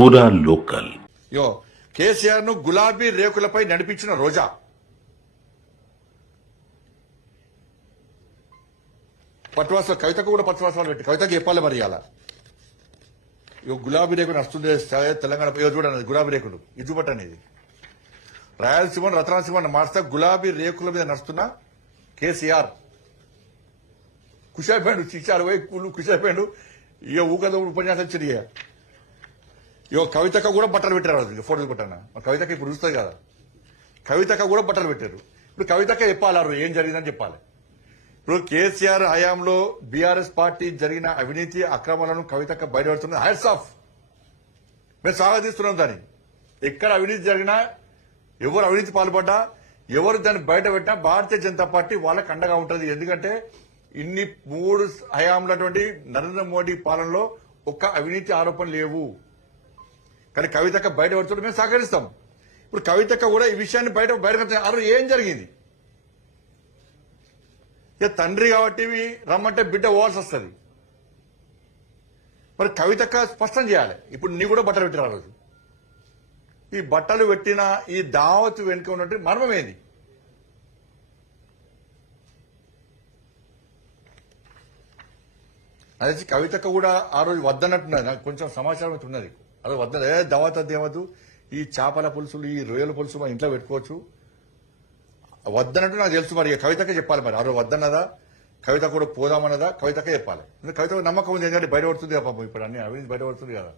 పూరా లోకల్. యో కేసీఆర్ను గులాబీ రేకులపై నడిపించిన రోజా. పట్టువాస కవితకు కూడా పట్టువాసాలు పెట్టి కవితకు చెప్పాలి మరి అలా ఇగో గులాబీ రేకులు నడుస్తుంది తెలంగాణ చూడండి గులాబీ రేకులు ఇది చూపట్టండి ఇది రాయలసీమ రతనాసీమ మార్చా గులాబీ రేకుల మీద నడుస్తున్న కేసీఆర్. కుషాయిపోయాడు చిచ్చారు పోయి కుళ్ళు కుషాయిపోయాడు ఇక ఊకద ఉపన్యాసం చిరిగా ఇగో కవితక కూడా బట్టలు పెట్టారు అది ఫోటోలు పెట్టాను మరి కవితక ఇప్పుడు చూస్తుంది కదా. కవితక కూడా బట్టలు పెట్టారు. ఇప్పుడు కవితక చెప్పాలి ఆ ఏం జరిగిందని చెప్పాలి. ఇప్పుడు కేసీఆర్ హయాంలో బీఆర్ఎస్ పార్టీ జరిగిన అవినీతి అక్రమాలను కవితక బయటపడుతున్నది హైట్స్ ఆఫ్. మేము స్వాగతిస్తున్నాం దాన్ని. ఎక్కడ అవినీతి జరిగినా ఎవరు అవినీతి పాల్పడ్డా ఎవరు దాన్ని బయట పెట్టినా భారతీయ జనతా పార్టీ వాళ్ళకి అండగా ఉంటుంది. ఎందుకంటే ఇన్ని మూడు హయాంలటువంటి నరేంద్ర మోడీ పాలనలో ఒక్క అవినీతి ఆరోపణలు లేవు. కానీ కవితక్క బయటపడుతుంటే మేము సహకరిస్తాం. ఇప్పుడు కవితక్క కూడా ఈ విషయాన్ని బయట బయట ఆ రోజు ఏం జరిగింది? ఇక తండ్రి కాబట్టి రమ్మంటే బిడ్డ పోవాల్సి వస్తుంది. మరి కవితక్క స్పష్టం చేయాలి. ఇప్పుడు నీ కూడా బట్టలు పెట్టారు రోజు. ఈ బట్టలు పెట్టిన ఈ దావత్ వెనుక ఉన్నట్టు మర్మం అదే కవితక్క కూడా ఆ రోజు వద్దన్నట్టున్నది. నాకు కొంచెం సమాచారం అయితే ఉన్నది. అదే వద్ద దవాత దావత్ ఏమద్దు ఈ చేపల పులుసులు ఈ రొయ్యల పులుసు మా ఇంట్లో పెట్టుకోవచ్చు. వద్దనట్టు నాకు తెలుసు మరి కవితకే చెప్పాలి మరి. అరే వద్దన్నదా? కవిత కూడా పోదామన్నదా? కవితకే చెప్పాలి. కవిత నమ్మకం ఉంది ఏంటంటే బయటపడుతుంది పడుతుంది పాపం ఇప్పుడు అన్ని అవినీతి బయటపడుతుంది కదా.